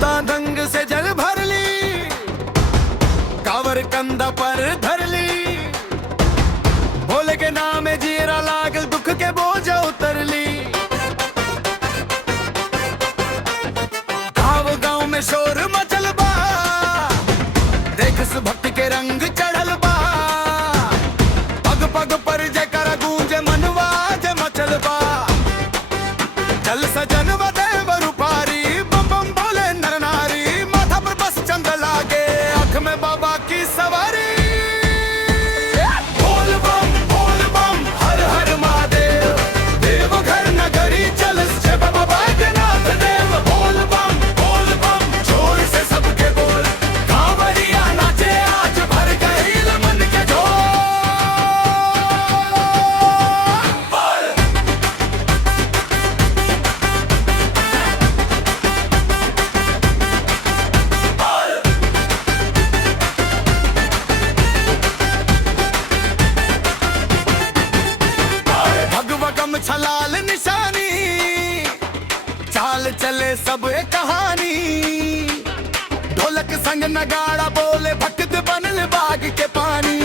ता ढंग से जल भर ली, कावर कंधा पर धर ली, भोले के नाम जीरा लागल दुख के बोझ उतर ली। गाँव में शोर मचल बा, देख इस भक्ति के रंग चढ़ल बा, पग पग पर जयकारा गूंजे मनवा जे मचल बा। चल सजन देव रूपारी, बम बम बोले नर नारी, माथा पर बस चंद लागे, आंख में बाबा की सवारी। बोल बम हर हर महादेव, देवघर नगरी चल जय बाबा बैद्यनाथ देव। बोल बम जोर से सबके बोल, कांवरिया नाचे आज भर गई मन के झोल। भगवगम छलाल निशानी, चाल चले सब एक कहानी, ढोलक संग नगाड़ा बोले भक्त बनल बाग के पानी।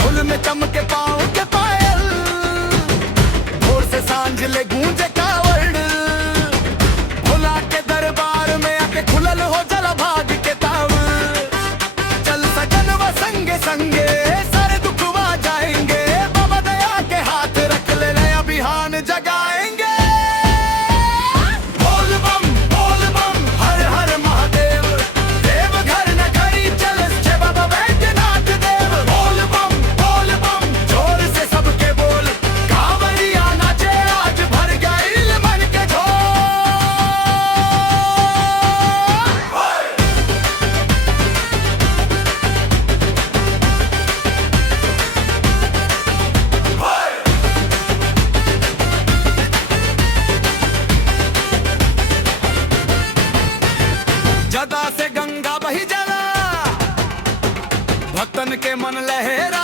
धुल में चमके पाँव के पायल, भोर से सांझ ले गूंजे कावड़, भोला के दरबार में आके खुलल हो जल भाग के ताव। चल सजन व संगे संगे सारे दुखवा जाएंगे, बाबा दया के हाथ रख ले नया बिहान जगाएंगे। बोल बम हर हर महादेव, देवघर नगरी चल जय बाबा बैद्यनाथ देव। बोल बम जोर से सबके बोल, कांवरिया नाचे आज भर गई मन के झोल। जदा से गंगा बही जला, भक्तन के मन लहरा,